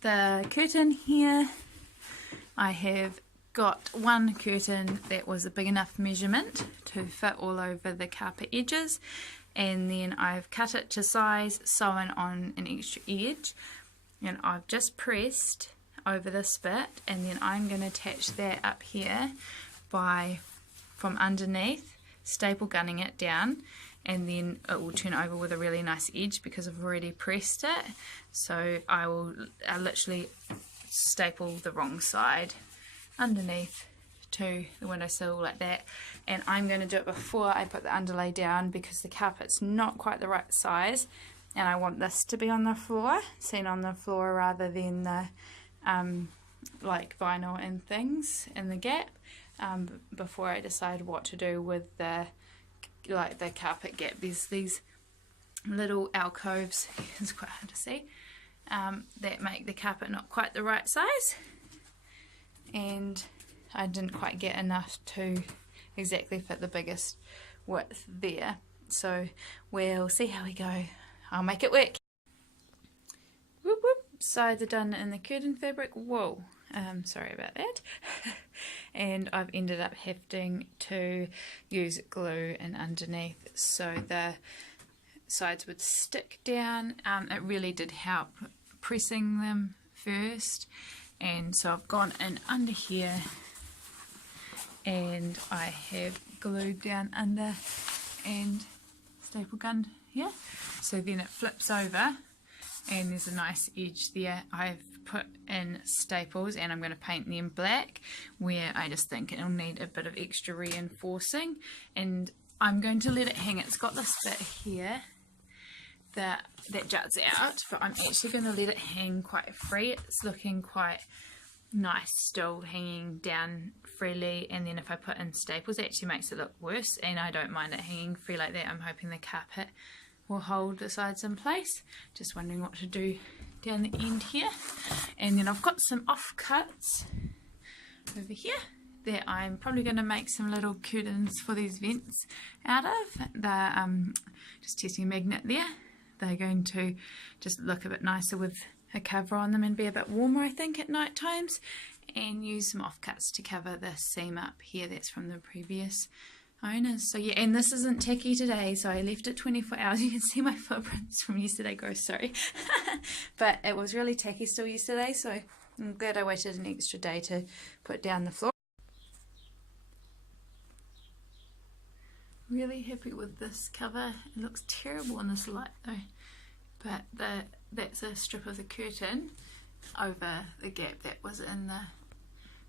the curtain here, I have got one curtain that was a big enough measurement to fit all over the carpet edges, and then I've cut it to size, sewn on an extra edge, and I've just pressed over this bit, and then I'm going to attach that up here by, from underneath, staple gunning it down, and then it will turn over with a really nice edge because I've already pressed it. So I literally staple the wrong side underneath to the windowsill like that, and I'm going to do it before I put the underlay down because the carpet's not quite the right size, and I want this to be on the floor, seen on the floor rather than the like vinyl and things in the gap, before I decide what to do with the carpet gap. There's these little alcoves, it's quite hard to see, that make the carpet not quite the right size, and I didn't quite get enough to exactly fit the biggest width there, so we'll see how we go. I'll make it work. Whoop whoop. Sides are done in the curtain fabric. Whoa, sorry about that. And I've ended up having to use glue and underneath so the sides would stick down. It really did help pressing them first, and so I've gone in under here and I have glued down under and staple gunned here, so then it flips over and there's a nice edge there. I've put in staples and I'm going to paint them black where I just think it'll need a bit of extra reinforcing, and I'm going to let it hang. It's got this bit here that juts out, but I'm actually going to let it hang quite free. It's looking quite nice still hanging down freely, and then if I put in staples it actually makes it look worse, and I don't mind it hanging free like that. I'm hoping the carpet will hold the sides in place. Just wondering what to do down the end here. And then I've got some offcuts over here that I'm probably going to make some little curtains for these vents out of. They're just testing a magnet there. They're going to just look a bit nicer with a cover on them and be a bit warmer, I think, at night times, and use some offcuts to cover the seam up here that's from the previous owners. So yeah, and this isn't tacky today, so I left it 24 hours. You can see my footprints from yesterday, gross, sorry. But it was really tacky still yesterday, so I'm glad I waited an extra day to put down the floor. Really happy with this cover. It looks terrible in this light though, but that's a strip of the curtain over the gap that was in the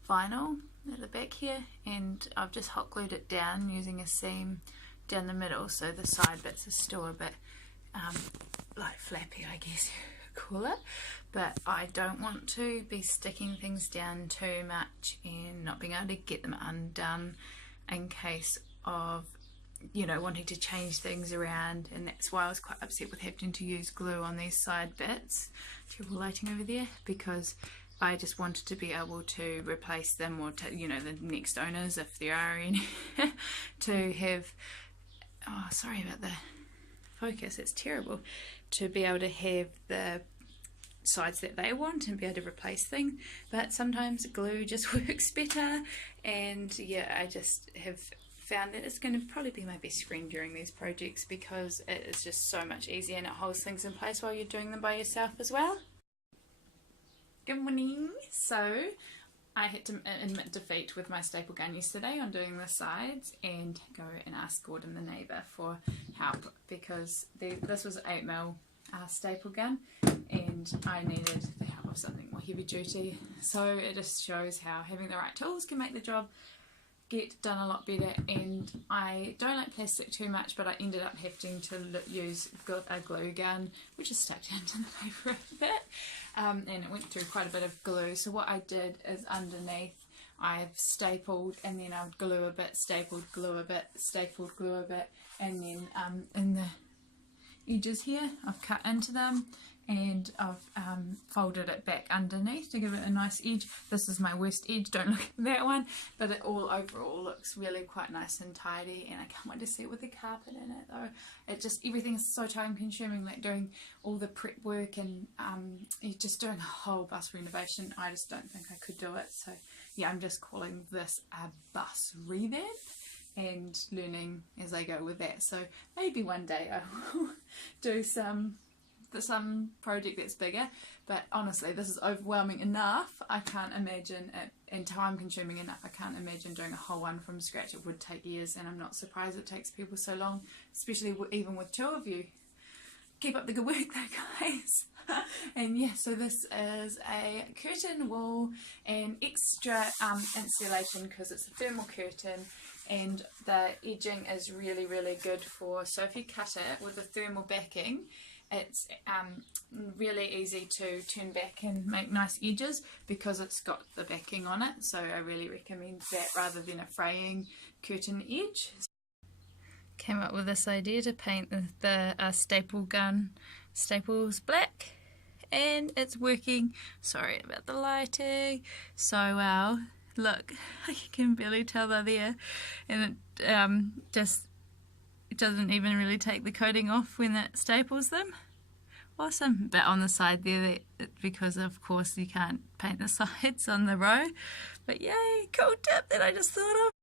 vinyl at the back here, and I've just hot glued it down using a seam down the middle, so the side bits are still a bit like flappy, I guess you could call it, but I don't want to be sticking things down too much and not being able to get them undone in case of, you know, wanting to change things around, and that's why I was quite upset with having to use glue on these side bits. Terrible lighting over there, because I just wanted to be able to replace them, or to, you know, the next owners, if there are any, to have, oh sorry about the focus, it's terrible, to be able to have the sides that they want and be able to replace things. But sometimes glue just works better, and yeah, I just have found that it's going to probably be my best friend during these projects because it is just so much easier and it holds things in place while you're doing them by yourself as well. Good morning. So I had to admit defeat with my staple gun yesterday on doing the sides and go and ask Gordon, the neighbour, for help, because this was an 8mm staple gun and I needed the help of something more heavy duty. So it just shows how having the right tools can make the job get done a lot better. And I don't like plastic too much, but I ended up having to use a glue gun, which is stuck down to the paper a bit, and it went through quite a bit of glue. So what I did is underneath I've stapled, and then I would glue a bit, stapled, glue a bit, stapled, glue a bit, and then in the edges here I've cut into them, and I've folded it back underneath to give it a nice edge. This is my worst edge, don't look at that one, but it all overall looks really quite nice and tidy, and I can't wait to see it with the carpet in it though. It just, everything is so time consuming, like doing all the prep work and you're just doing a whole bus renovation. I just don't think I could do it, so yeah, I'm just calling this a bus revamp and learning as I go with that. So maybe one day I will do some project that's bigger, but honestly this is overwhelming enough. I can't imagine it, and time consuming enough. I can't imagine doing a whole one from scratch. It would take years, and I'm not surprised it takes people so long, especially even with two of you. Keep up the good work though, guys. And yeah, so this is a curtain wall and extra insulation because it's a thermal curtain, and the edging is really good for, so if you cut it with a thermal backing, it's really easy to turn back and make nice edges because it's got the backing on it. So I really recommend that rather than a fraying curtain edge. Came up with this idea to paint the staple gun staples black, and it's working. Sorry about the lighting. So well, look, you can barely tell they're there, and it it doesn't even really take the coating off when it staples them. Awesome. But on the side there, because of course you can't paint the sides on the row. But yay, cool tip that I just thought of.